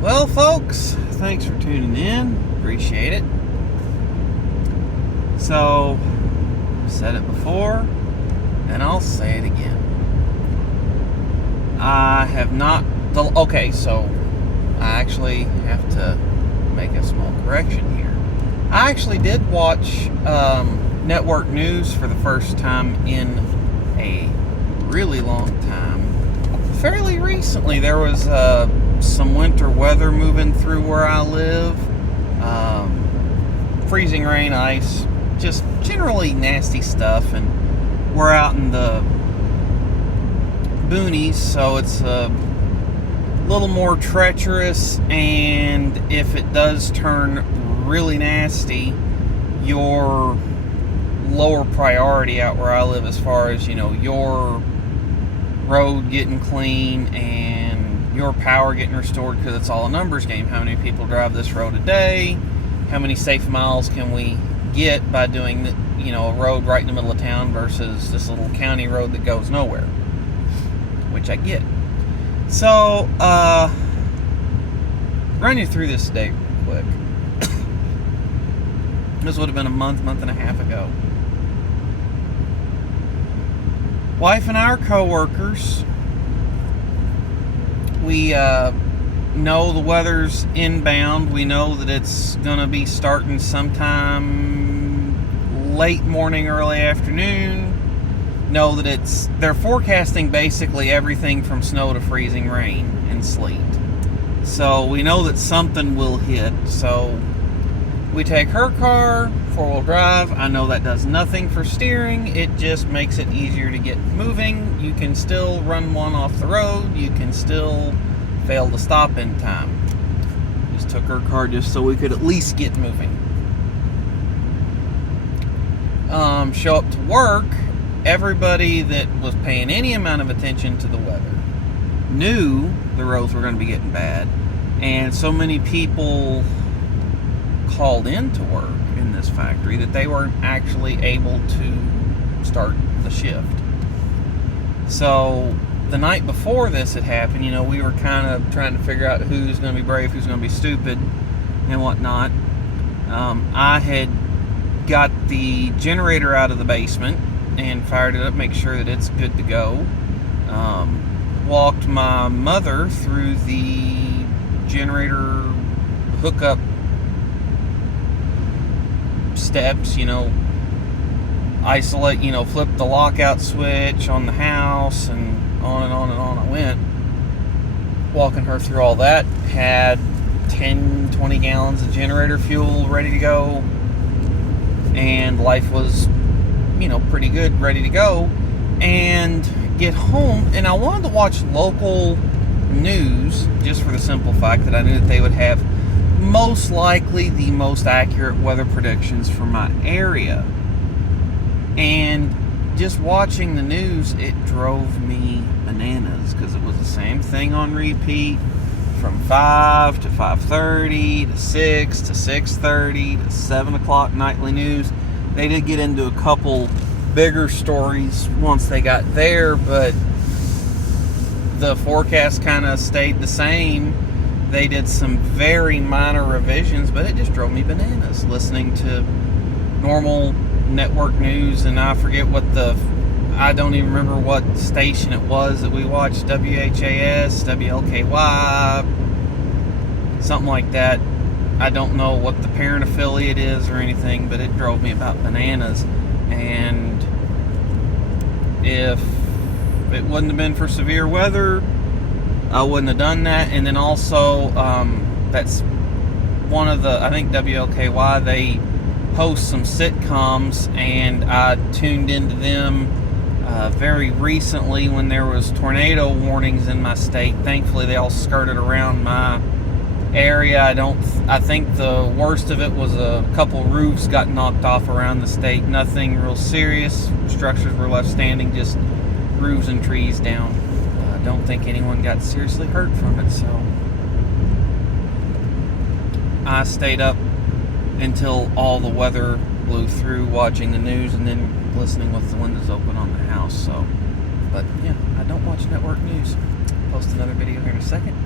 Well, folks, thanks for tuning in. Appreciate it. So, I've said it before, and I'll say it again. I have not. So I actually have to make a small correction here. I actually did watch network news for the first time in a really long time. Fairly recently, there was some winter weather moving through where I live. Freezing rain, ice, just generally nasty stuff. And we're out in the boonies, so it's a little more treacherous. And if it does turn really nasty, your lower priority out where I live as far as, your road getting clean and your power getting restored, because it's all a numbers game. How many people drive this road a day? How many safe miles can we get by doing a road right in the middle of town versus this little county road that goes nowhere, which I get. So run you through this today real quick. This would have been a month and a half ago. Wife and I are co-workers. We know the weather's inbound. We know that it's going to be starting sometime late morning, early afternoon. Know that they're forecasting basically everything from snow to freezing rain and sleet. So we know that something will hit. So we take her car, 4-wheel drive. I know that does nothing for steering. It just makes it easier to get moving. You can still run one off the road. You can still fail to stop in time. Just took her car just so we could at least get moving. Show up to work. Everybody that was paying any amount of attention to the weather knew the roads were going to be getting bad. And so many people called into work in this factory that they weren't actually able to start the shift. So the night before this had happened, we were kind of trying to figure out who's going to be brave, who's going to be stupid, and whatnot. I had got the generator out of the basement and fired it up, make sure that it's good to go. Walked my mother through the generator hookup steps, isolate, flip the lockout switch on the house, and on and on and on I went. Walking her through all that, had 10-20 gallons of generator fuel ready to go, and life was pretty good, ready to go. And get home, and I wanted to watch local news just for the simple fact that I knew that they would have most likely the most accurate weather predictions for my area. And just watching the news, it drove me bananas, because it was the same thing on repeat from 5 to 5:30 to 6 to 6:30 to 7 o'clock nightly news. They did get into a couple bigger stories once they got there, but the forecast kind of stayed the same. They did some very minor revisions, but it just drove me bananas listening to normal network news. And I forget I don't even remember what station it was that we watched, WHAS, WLKY, something like that. I don't know what the parent affiliate is or anything, but it drove me about bananas. And if it wouldn't have been for severe weather, I wouldn't have done that. And then also, that's one of I think WLKY, they host some sitcoms, and I tuned into them very recently when there was tornado warnings in my state. Thankfully, they all skirted around my area. I think the worst of it was a couple roofs got knocked off around the state. Nothing real serious. Structures were left standing, just roofs and trees down. I don't think anyone got seriously hurt from it, so I stayed up until all the weather blew through, watching the news and then listening with the windows open on the house. So, but yeah, I don't watch network news. Post another video here in a second.